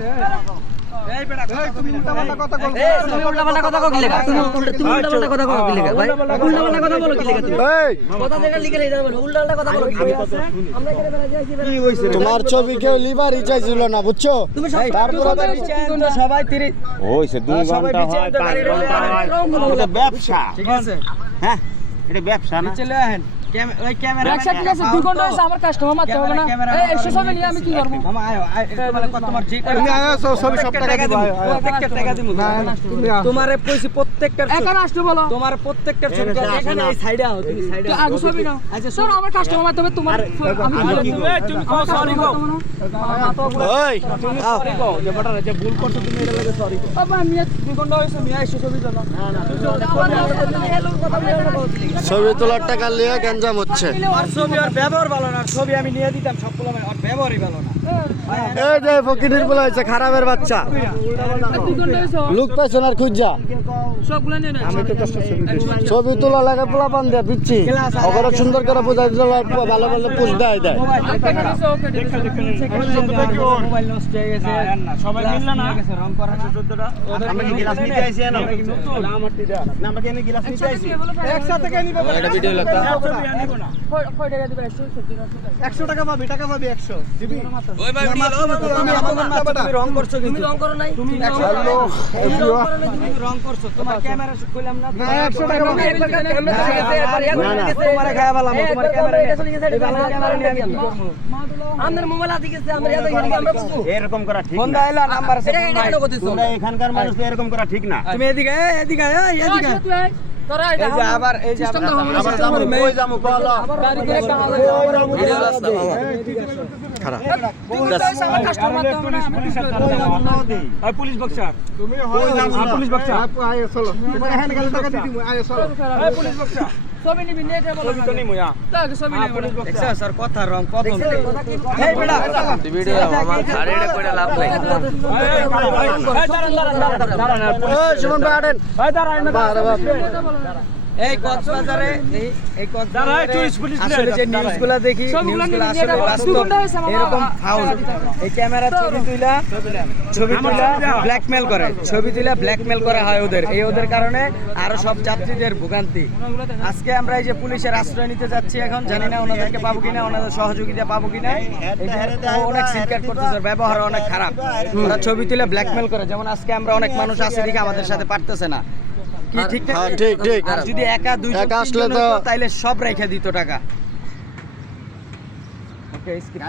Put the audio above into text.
এই বেটা তুমি উল্টাপাল্টা কথা বল। তুমি উল্টাপাল্টা কথা কও কি লেখা? তুমি উল্টাপাল্টা কথা কও কি লেখা ভাই? উল্টাপাল্টা কথা বলো কি লেখা তুমি? এই কথা যেটা লিখে রেখে দাও উল্টাপাল্টা কথা বলো কি লেখা? আমরা এখানে বেলা যাইছি কি হইছে তোমার ছবি কেউ লিভারই চাইছিল না বুঝছো? তুমি সব তারপরে সবাই 30 হইছে 2 ঘন্টা হয় 5 ঘন্টা হয় এটা ব্যবসা ঠিক আছে হ্যাঁ এটা ব্যবসা না চলে আহেন ওই ক্যামেরা ব্যবসা ঠিক আছে 2 ঘন্টা হইছে আমার কাস্টমার মারতে হবে না এই 100 টাকা নিয়ে আমি কি করব মামা আয় এটা বলে তোমার যে তুমি আয়ো সব টাকা দিব প্রত্যেকটা টাকা দিব তোমারে কইছি প্রত্যেকটার একা আসতে বলো তোমার প্রত্যেকটার ছবি এখানে এই সাইডে আও তুমি সাইডে তো আগে ছবি নাও আচ্ছা স্যার আমার কাস্টমার মারতে হবে তোমার আমি কি করব তুমি কও সরি কও ওই সরি কও যে বড় যে ভুল করছো তুমি এটা লাগে সরি কও বাবা আমি 2 ঘন্টা হইছে আমি 100 ছবি দাও ছবি তোলার টাকা লিয়ে গঞ্জাম হচ্ছে। আর ছবি আর ব্যবহার ভালো না ছবি আমি নিয়ে দিতাম সবগুলো আর ব্যবহারই ভালো না এই যে ফকিরের বলা হয়েছে খারাপের বাচ্চা 2 ঘন্টা হইছে লুক পেছন আর খুঁজা সবগুলা নিয়ে নাও আমি তো ছবি তোলা লাগে পোলা বান দেয়া পিচ্ছি ওগুলো সুন্দর করে বোঝাই দিল ভালো ভালো পুষ দেয় দেয় মোবাইল নষ্ট হয়ে গেছে সবাই মিললা না রং করা 14টা আমরা কি গ্লাস নিতে আইছি না আমারটি দাও না আমরা কি এনে গ্লাস নিতে আইছি একসাথে কে নিবে এটা ভিডিও লাগতা কয় টাকা দিবে 100 টাকা পাবি 100 দিবি ওই ভাই তুমি আমার মাথা রং করছো কিন্তু তুমি রং করো নাই তুমি রং করছো তোমার ক্যামেরা খুললাম না 100 টাকা পাবে তোমারে খায়া বললাম তোমার ক্যামেরা নিয়ে আমি কি করব আমাদের মোবাইল আছে গেছে আমরা এত গেলি আমরা বুঝবো এরকম করা ঠিক ফোন না দাইলা নাম্বার আছে এটা কেন করতেছো তোমরা এখানকার মানুষ তো এরকম করা ঠিক না তুমি এদিকে এদিকে এদিকে তোরা এই যে আবার আবার যাবো কই যাবো বল গাড়ি করে টাকা খারাপ আমার কাস্টমার মারতে হবে না আমি পুলিশ বক্সার তুমি পুলিশ বক্সার আয় চলো তোমার এখানে গেলে টাকা দিবি আয় চলো পুলিশ বক্সার ছবি নিবি নিয়ে এটা বলো তো নি মুয়া তাকে ছবি নিবি পুলিশ বক্সার স্যার কথা রং প্রথম এই বেটা ভিডিও আমার আরে এটা কইরা লাভ নাই এই সুমন ভাই আড়েন বারে বাপ এই কক্সবাজারে এই কক্সবাজারে আসলে যে নিউজগুলো দেখি নিউজগুলো আসলে বাস্তব এরকম ফাউল এই ক্যামেরা ছবি তুইলা ব্ল্যাকমেল করে ছবি তুইলা ব্ল্যাকমেল করা হয় ওদের এই ওদের কারণে আরো সব যাত্রীদের ভোগান্তি আজকে আমরা এই যে পুলিশের আশ্রয় নিতে যাচ্ছি এখন জানি না ওনাদেরকে পাবো কিনা ওনাদের সহযোগিতা পাবো কিনা এই যে অনেক সিনকাট করতেছে ব্যবহার অনেক খারাপ ওরা ছবি তুলে ব্ল্যাকমেল করে যেমন আজকে আমরা অনেক মানুষ আছে দেখে আমাদের সাথে পারতেছে না কি ঠিক না হ্যাঁ ঠিক ঠিক আর যদি একা দুই একা আসলে তো তাইলে সব রেখে দিত টাকা ওকে স্কিপ